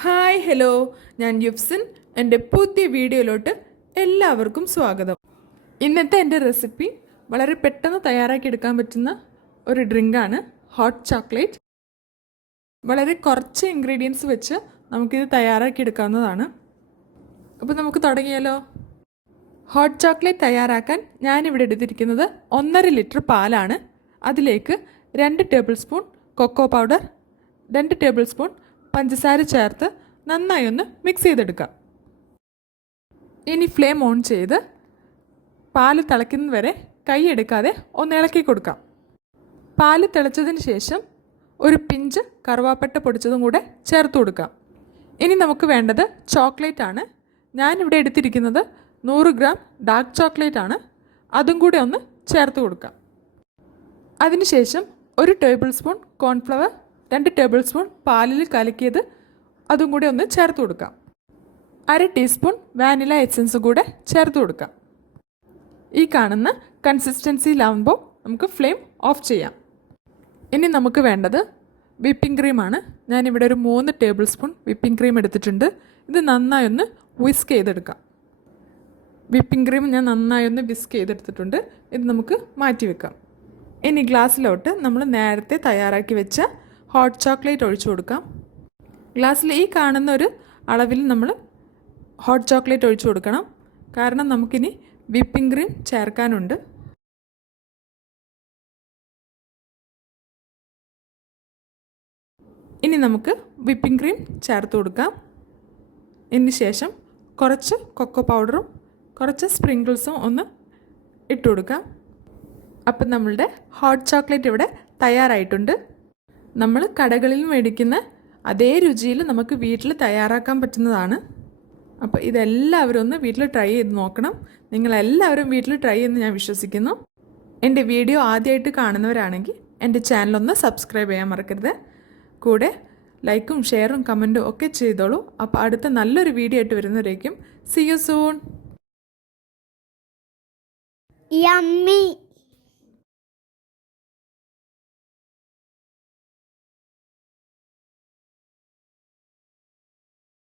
Hi hello, ഞാൻ യുഫ്സിൻ. എൻ്റെ പുതിയ വീഡിയോയിലോട്ട് എല്ലാവർക്കും സ്വാഗതം. ഇന്നത്തെ എൻ്റെ റെസിപ്പി വളരെ പെട്ടെന്ന് തയ്യാറാക്കി എടുക്കാൻ പറ്റുന്ന ഒരു ഡ്രിങ്കാണ് ഹോട്ട് ചോക്ലേറ്റ്. വളരെ കുറച്ച് ഇൻഗ്രീഡിയൻസ് വെച്ച് നമുക്കിത് തയ്യാറാക്കി എടുക്കാവുന്നതാണ്. അപ്പോൾ നമുക്ക് തുടങ്ങിയാലോ? ഹോട്ട് ചോക്ലേറ്റ് തയ്യാറാക്കാൻ ഞാനിവിടെ എടുത്തിരിക്കുന്നത് 1.5 ലിറ്റർ പാലാണ്. അതിലേക്ക് 2 tablespoon cocoa powder, 2 tablespoon പഞ്ചസാര ചേർത്ത് നന്നായി ഒന്ന് മിക്സ് ചെയ്തെടുക്കാം. ഇനി ഫ്ലെയിം ഓൺ ചെയ്ത് പാല് തിളയ്ക്കുന്നത് വരെ കൈ എടുക്കാതെ ഒന്ന് ഇളക്കി കൊടുക്കാം. പാല് തിളച്ചതിന് ശേഷം ഒരു പിഞ്ച് കറുവാപ്പട്ട പൊടിച്ചതും കൂടെ ചേർത്ത് കൊടുക്കാം. ഇനി നമുക്ക് വേണ്ടത് ചോക്ലേറ്റ് ആണ്. ഞാനിവിടെ എടുത്തിരിക്കുന്നത് 100 ഗ്രാം ഡാർക്ക് ചോക്ലേറ്റ് ആണ്. അതും കൂടെ ഒന്ന് ചേർത്ത് കൊടുക്കാം. അതിനുശേഷം 1 table spoon cornflour, 2 table spoon പാലിൽ കലക്കിയത് അതും കൂടെ ഒന്ന് ചേർത്ത് കൊടുക്കാം. 1/2 ടീസ്പൂൺ വാനില എസൻസ് കൂടെ ചേർത്ത് കൊടുക്കാം. ഈ കാണുന്ന കൺസിസ്റ്റൻസിയിലാവുമ്പോൾ നമുക്ക് ഫ്ലെയിം ഓഫ് ചെയ്യാം. ഇനി നമുക്ക് വേണ്ടത് വിപ്പിംഗ് ക്രീമാണ്. ഞാനിവിടെ ഒരു 3 ടേബിൾ സ്പൂൺ വിപ്പിംഗ് ക്രീം എടുത്തിട്ടുണ്ട്. ഇത് നന്നായി ഒന്ന് വിസ്ക് ചെയ്തെടുക്കാം. വിപ്പിംഗ് ക്രീം ഞാൻ നന്നായി ഒന്ന് വിസ്ക് ചെയ്തെടുത്തിട്ടുണ്ട്. ഇത് നമുക്ക് മാറ്റി വെക്കാം. ഇനി ഗ്ലാസ്സിലോട്ട് നമ്മൾ നേരത്തെ തയ്യാറാക്കി വെച്ച ഹോട്ട് ചോക്ലേറ്റ് ഒഴിച്ചു കൊടുക്കാം. ഗ്ലാസ്സിൽ ഈ കാണുന്ന ഒരു അളവിൽ നമ്മൾ ഹോട്ട് ചോക്ലേറ്റ് ഒഴിച്ചു കൊടുക്കണം. കാരണം നമുക്കിനി വിപ്പിംഗ് ക്രീം ചേർക്കാനുണ്ട്. ഇനി നമുക്ക് വിപ്പിംഗ് ക്രീം ചേർത്ത് കൊടുക്കാം. ഇതിന് ശേഷം കുറച്ച് കൊക്കോ പൗഡറും കുറച്ച് സ്പ്രിങ്കിൾസും ഒന്ന് ഇട്ട് കൊടുക്കാം. അപ്പം നമ്മളുടെ ഹോട്ട് ചോക്ലേറ്റ് ഇവിടെ തയ്യാറായിട്ടുണ്ട്. നമ്മൾ കടകളിൽ മേടിക്കുന്ന അതേ രുചിയിൽ നമുക്ക് വീട്ടിൽ തയ്യാറാക്കാൻ പറ്റുന്നതാണ്. അപ്പോൾ ഇതെല്ലാവരും ഒന്ന് വീട്ടിൽ ട്രൈ ചെയ്ത് നോക്കണം. നിങ്ങളെല്ലാവരും വീട്ടിൽ ട്രൈ ചെയ്യുമെന്ന് ഞാൻ വിശ്വസിക്കുന്നു. എൻ്റെ വീഡിയോ ആദ്യമായിട്ട് കാണുന്നവരാണെങ്കിൽ എൻ്റെ ചാനലൊന്ന് സബ്സ്ക്രൈബ് ചെയ്യാൻ മറക്കരുത്. കൂടെ ലൈക്കും ഷെയറും കമൻറ്റും ഒക്കെ ചെയ്തോളൂ. അപ്പോൾ അടുത്ത നല്ലൊരു വീഡിയോ ആയിട്ട് വരുന്നവരേക്കും സീ യു സൂൺ. Yummy.